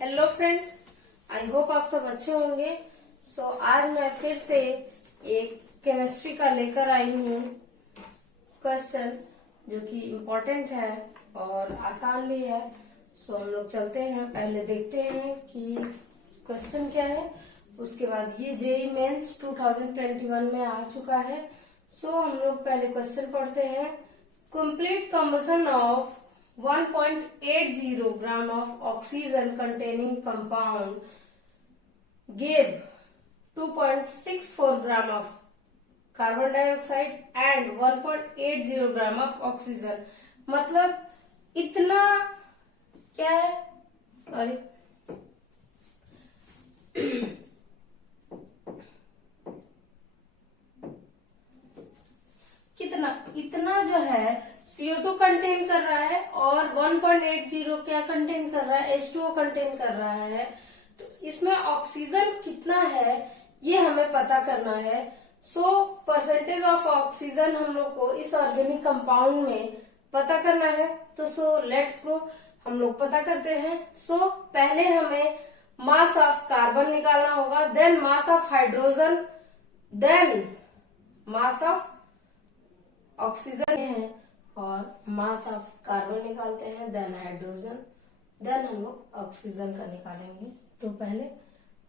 Hello friends, I hope आप सब अच्छे होंगे। आज मैं फिर से एक केमिस्ट्री का लेकर आई हूँ क्वेश्चन जो कि इम्पोर्टेंट है और आसान भी है। हम लोग चलते हैं, पहले देखते हैं कि क्वेश्चन क्या है। उसके बाद ये जेईई मेंस 2021 में आ चुका है। हम लोग पहले क्वेश्चन पढ़ते हैं। Complete combustion of 1.80 gram of oxygen containing compound gave 2.64 gram of carbon dioxide and 1.80 gram of oxygen। मतलब इतना क्या है, सॉरी इतना जो है CO2 कंटेन कर रहा है और 1.80 क्या कंटेन कर रहा है, H2O कंटेन कर रहा है। तो इसमें ऑक्सीजन कितना है ये हमें पता करना है। परसेंटेज ऑफ ऑक्सीजन हम लोग को इस ऑर्गेनिक कंपाउंड में पता करना है। तो लेट्स गो, हम लोग पता करते हैं। पहले हमें मास ऑफ कार्बन निकालना होगा, then mass of hydrogen, then mass of oxygen है और मास ऑफ कार्बन निकालते हैं, देन हाइड्रोजन, देन हम लोग ऑक्सीजन का निकालेंगे। तो पहले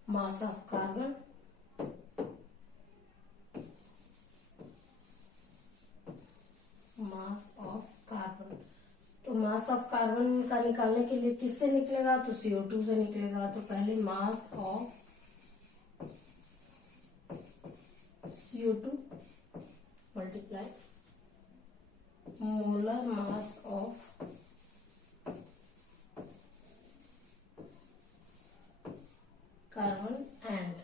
mass of carbon, mass of carbon. तो मास ऑफ कार्बन का निकालने के लिए किससे निकलेगा, तो CO2 से निकलेगा। तो पहले mass of CO2 multiply molar mass of carbon and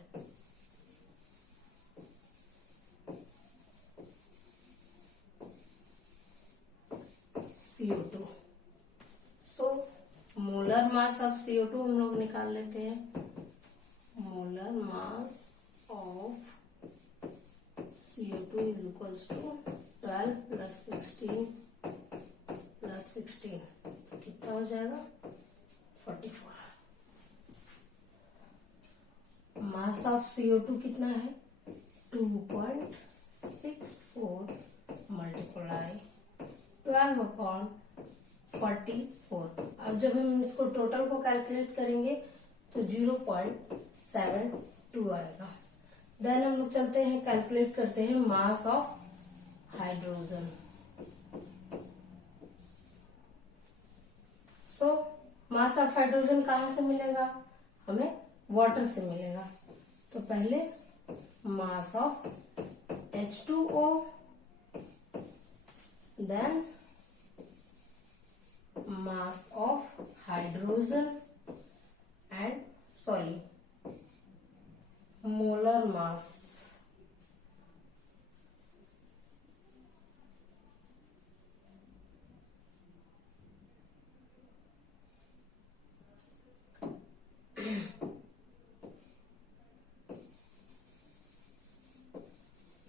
CO2। Molar mass of CO2 हम लोग निकाल लेते हैं। Molar mass of CO2 is equals to 12 plus 16 plus 16, तो कितना हो जाएगा 44। मास ऑफ CO2 कितना है 2.64 मल्टीप्लाई 12/44। अब जब हम इसको टोटल को कैलकुलेट करेंगे तो 0.72 आएगा। देन हम लोग चलते हैं, कैलकुलेट करते हैं mass of hydrogen. Mass of hydrogen कहाँ से मिलेगा, हमें वाटर से मिलेगा। तो पहले mass of H2O, then mass of hydrogen and molar mass.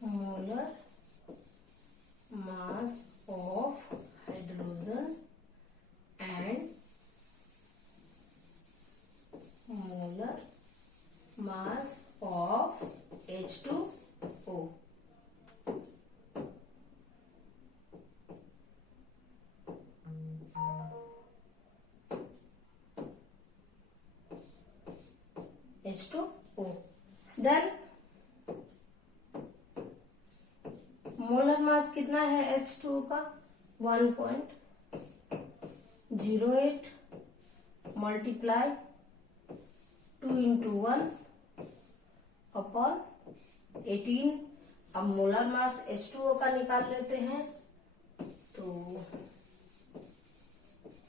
Molar mass of hydrogen and molar mass of H2O। H2O। Then molar mass कितना है H2O का 1.08 मल्टीप्लाई 2 into 1 अपॉन 18। अब मोलर मास H2O का निकाल लेते हैं। तो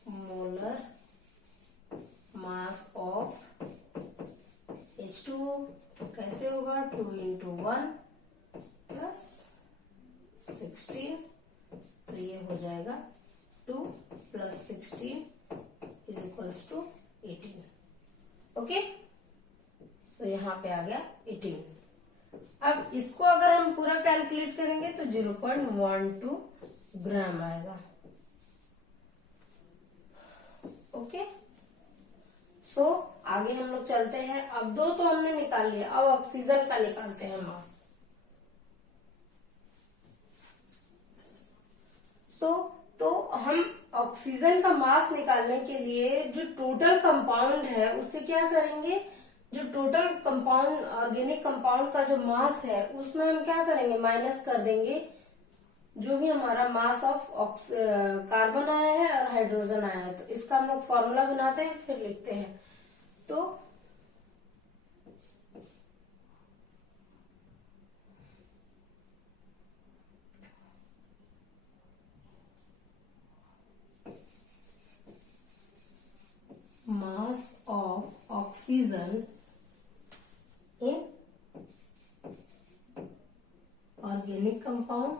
मोलर मास ऑफ H2O तो कैसे होगा 2 into 1 प्लस 16, तो ये हो जाएगा 2 plus 16 is equals to 18। Okay, यहाँ पे आ गया 18। अब इसको अगर हम पूरा कैलकुलेट करेंगे तो 0.12 ग्राम आएगा। ओके, आगे हम लोग चलते हैं। अब 2 तो हमने निकाल लिया, अब ऑक्सीजन का निकालते हैं मास। तो हम ऑक्सीजन का मास निकालने के लिए जो टोटल कंपाउंड है उससे क्या करेंगे, जो टोटल कंपाउंड ऑर्गेनिक कंपाउंड का जो मास है उसमें हम क्या करेंगे, माइनस कर देंगे जो भी हमारा मास ऑफ कार्बन आया है और हाइड्रोजन आया है। तो इसका हम लोग फॉर्मूला बनाते हैं फिर लिखते हैं। तो mass of oxygen in organic compound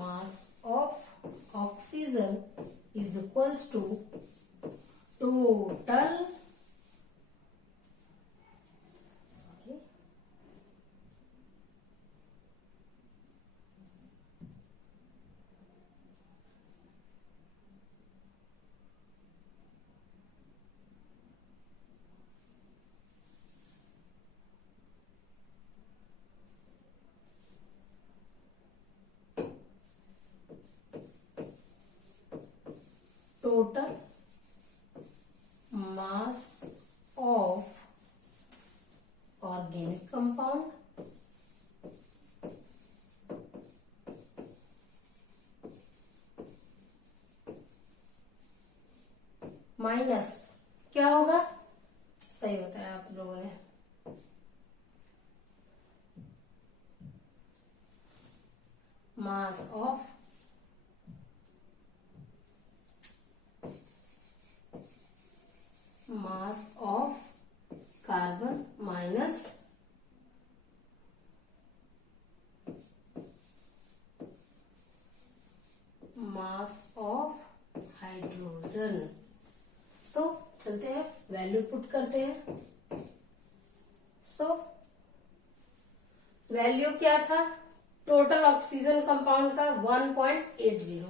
mass of oxygen is equals to total total mass of organic compound minus क्या होगा, सही बताया आप लोगों ने, mass of carbon minus mass of hydrogen. So चलते हैं वैल्यू पुट करते हैं। सो वैल्यू क्या था टोटल ऑक्सीजन कंपाउंड का 1.80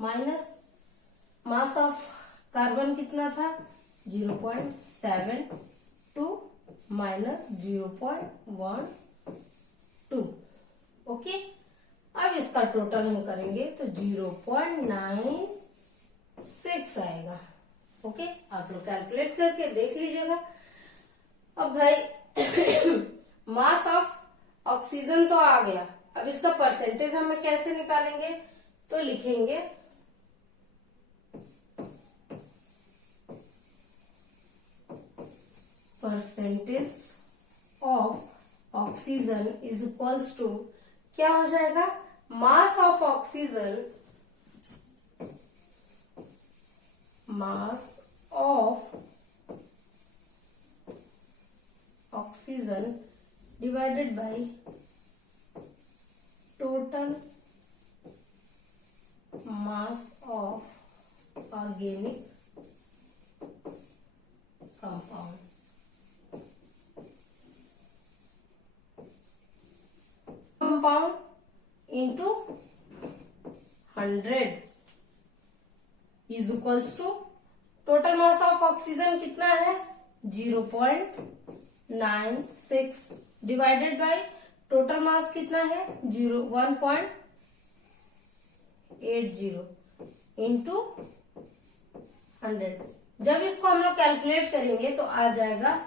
माइनस मास ऑफ कार्बन कितना था 0.72 माइनस 0.12। ओके, अब इसका टोटल हम करेंगे तो 0.96 आएगा। ओके, आप लोग कैलकुलेट करके देख लीजिएगा। अब भाई मास ऑफ ऑक्सीजन तो आ गया, अब इसका परसेंटेज हमें कैसे निकालेंगे, तो लिखेंगे percentage of oxygen is equals to क्या हो जाएगा, mass of oxygen divided by total mass of organic compound. Compound into 100 is equals to total mass of oxygen कितना है 0.96 डिवाइडेड बाय टोटल मास कितना है 1.80 इंटू 100। जब इसको हम लोग कैलकुलेट करेंगे तो आ जाएगा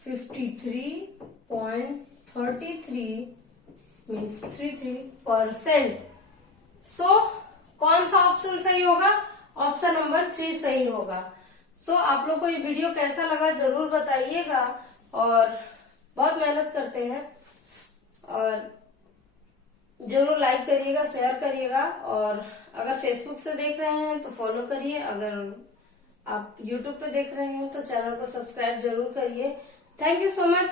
53.33 मीन्स 33%। सो कौन सा ऑप्शन सही होगा, ऑप्शन नंबर 3 सही होगा। सो आप लोग को ये वीडियो कैसा लगा जरूर बताइएगा, और बहुत मेहनत करते हैं, और जरूर लाइक करिएगा, शेयर करिएगा, और अगर फेसबुक से देख रहे हैं तो फॉलो करिए, अगर आप यूट्यूब पे देख रहे हैं तो चैनल को सब्सक्राइब जरूर करिए। Thank you so much.